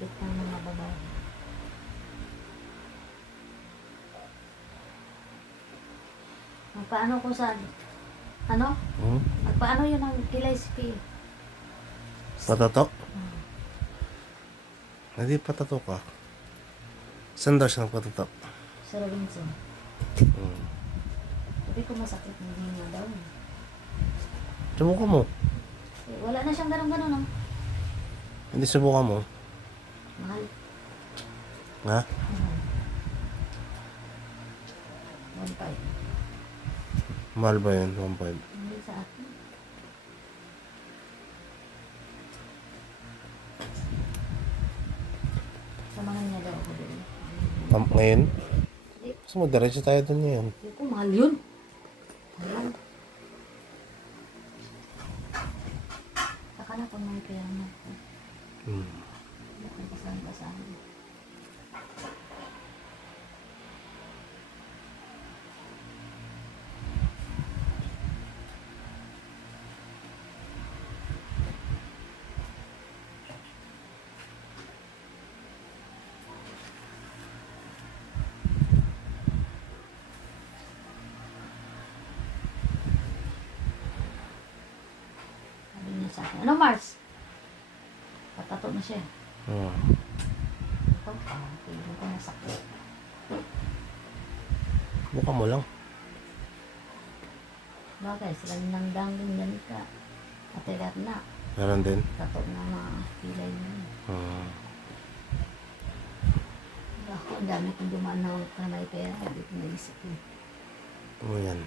Bit ng mga babae. Magpaano ko sa... Ano? Magpaano yun ang kilay si P? Patato? Hindi patato ka. Saan daw siya nagpatato? Sa Robinson. Sabi ko masakit ng hinga daw. Subukan mo. Eh, wala na siyang ganun-ganun, no? Hindi subukan mo. Mahal. Ha? Mahal. 1.5. Mahal ba yun? 1.5. Hindi sa akin. Samahan niya daw ako doon. Ngayon? Hindi. Gusto mo, diretso tayo doon ngayon. Hindi ko, mahal yun. Mahal. Saka na kung may kaya mo. Bakit kasama-kasama. Sabi niya sa akin, ano Mars? Patato na siya. Ito, tignan ko na sakit. Buka mo lang. Bagay, sila nang dangling yan ka. Atigat na. Meron din. Tato na mga pilay niya. Hmm. Ako, ang dami kong dumaan na kamay pera. Hindi ko naisip yun. Oo yan.